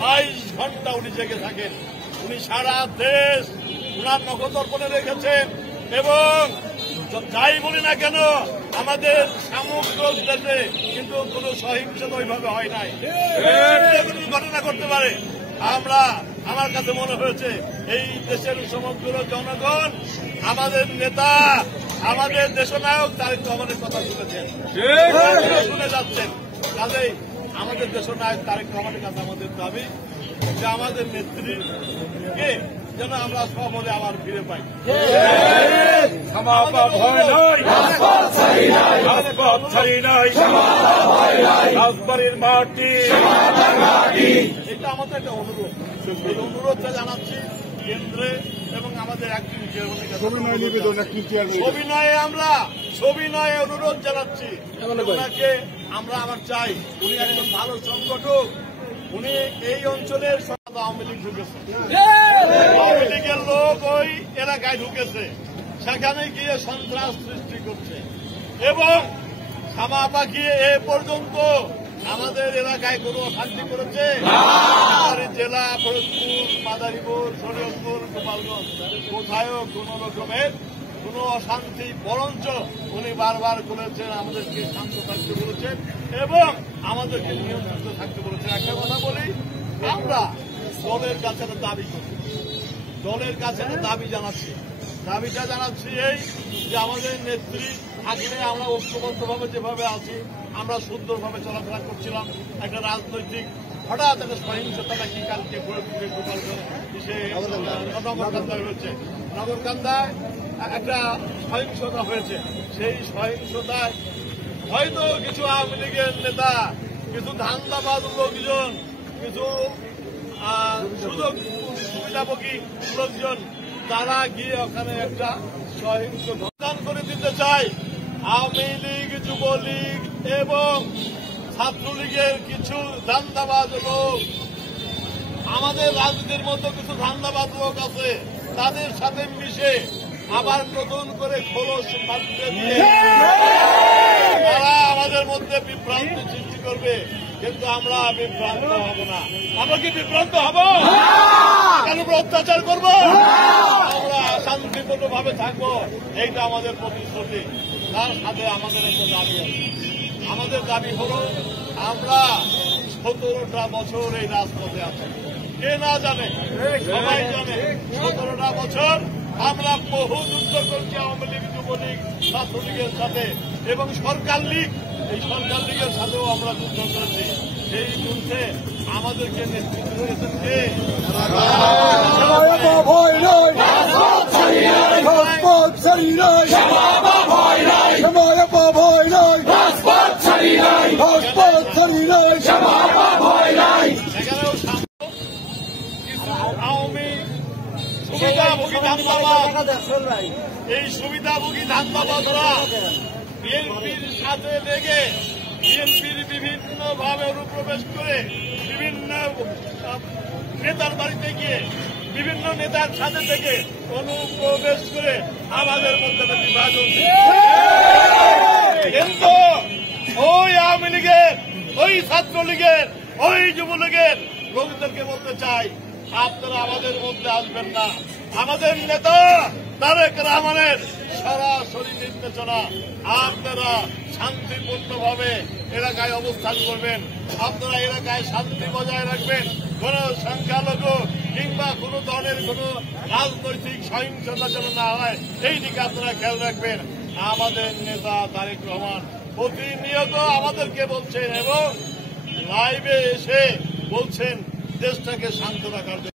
22 ঘন্টা উনি জেগে থাকেন। উনি সারা দেশ উনার নখদর্পণে রেখেছেন এবং যাই বলি না কেন আমাদের সমগ্র দেশে কিন্তু কোন সহিংসতা ওইভাবে হয় নাই। ঘটনা করতে পারে আমার কাছে মনে হয়েছে এই দেশের সমগ্র জনগণ আমাদের নেতা আমাদের দেশনায়ক তারেক রহমানের কথা শুনেছেন, শুনে যাচ্ছেন। কাজেই আমাদের দেশনায়ক তারেক রহমানের কাছে আমাদের দাবি যে আমাদের নেত্রীকে যেন আমরা সবলে আবার ফিরে পাই। রাজবাড়ির মাটি এটা আমাদের একটা অনুরোধ। এই অনুরোধটা জানাচ্ছি কেন্দ্রে এবং আমাদের অ্যাক্টিং সবিনয়ে অনুরোধ জানাচ্ছি ওনাকে। আমরা আমার চাই উনি একজন ভালো সংগঠক। উনি এই অঞ্চলের আওয়ামী লীগ ঢুকেছে, আওয়ামী লীগের লোক ওই এলাকায় ঢুকেছে, সেখানে গিয়ে সন্ত্রাস সৃষ্টি করছে এবং খামা পাকিয়ে এ পর্যন্ত আমাদের এলাকায় কোন অশান্তি করেছে? জেলা ফরিদপুর, মাদারীপুর, শরীয়তপুর, গোপালগঞ্জ কোথায়ও কোন রকমের কোন অশান্তি, বরঞ্চ উনি বারবার বলেছেন আমাদেরকে শান্ত থাকতে বলেছেন এবং আমাদেরকে নিয়ন্ত্রিত থাকতে বলেছেন। একটা কথা বলি, আমরা দলের কাছে দাবি করি, দলের কাছে দাবি জানাচ্ছি। দাবিটা জানাচ্ছি এই যে আমাদের নেত্রী থাকলে আমরা ঐক্যবদ্ধভাবে যেভাবে আছি আমরা সুন্দরভাবে চলাফেরা করছিলাম। একটা রাজনৈতিক হঠাৎ একটা সহিংসতা কি কালকে নগরকান্দায় হয়েছে, নগরকান্দায় একটা সহিংসতা হয়েছে। সেই সহিংসতায় হয়তো কিছু আওয়ামী লীগের নেতা, কিছু ধান্দাবাজ লোকজন, কিছু সুবিধাভোগী লোকজন তারা গিয়ে ওখানে একটা সহিংস ঘটনা করে দিতে চায়। আওয়ামী লীগ, যুবলীগ এবং ছাত্রলীগের কিছু ধান্দাবাজ লোক, আমাদের রাজনীতির মধ্যে কিছু ধান্দাবাজ লোক আছে, তাদের সাথে মিশে আবার নতুন করে খোলস বাঁধতে দিয়ে তারা আমাদের মধ্যে বিভ্রান্তি সৃষ্টি করবে। কিন্তু আমরা বিভ্রান্ত হব না। আমরা কি বিভ্রান্ত হব? কেন অত্যাচার করব? আমরা শান্তিপূর্ণভাবে থাকবো, এইটা আমাদের প্রতিশ্রুতি। তার সাথে আমাদের একটা দাবি আছে। আমাদের দাবি হল আমরা 17টা বছর এই রাজপথে আছি। কে না জানে? সবাই জানে। 17টা বছর আমরা বহু যুদ্ধ করছি আওয়ামী লীগ, যুবলীগ, ছাত্রলীগের সাথে এবং সরকার লীগ, এই সরকার লীগের সাথেও আমরা যুদ্ধ করেছি। সেই যুদ্ধে আমাদেরকে নেতৃত্ব দিয়েছেন কে? আওয়ামী সুবিধাভোগী ধান্দাবাজ, এই সুবিধাভোগী ধান্দাবাজরা বিএনপির সাথে লেগে বিএনপির বিভিন্নভাবে অনুপ্রবেশ করে বিভিন্ন নেতার বাড়িতে গিয়ে বিভিন্ন নেতার সাথে থেকে অনুপ্রবেশ করে আমাদের মধ্যে বিভাজন। কিন্তু ওই আওয়ামী লীগের, ওই ছাত্রলীগের, ওই যুবলীগের লোকদেরকে বলতে চাই আপনারা আমাদের মধ্যে আসবেন না। আমাদের নেতা তারেক রহমানের সরাসরি নির্দেশনা, আপনারা শান্তিপূর্ণভাবে এলাকায় অবস্থান করবেন, আপনারা এলাকায় শান্তি বজায় রাখবেন, কোন সংখ্যালঘু কিংবা কোন ধরনের কোন রাজনৈতিক সহিংসতা যেন না হয় এই দিকে আপনারা খেয়াল রাখবেন। আমাদের নেতা তারেক রহমান প্রতিনিয়ত আমাদেরকে বলছেন এবং লাইভে এসে বলছেন দেশটাকে শান্ত রাখার জন্য।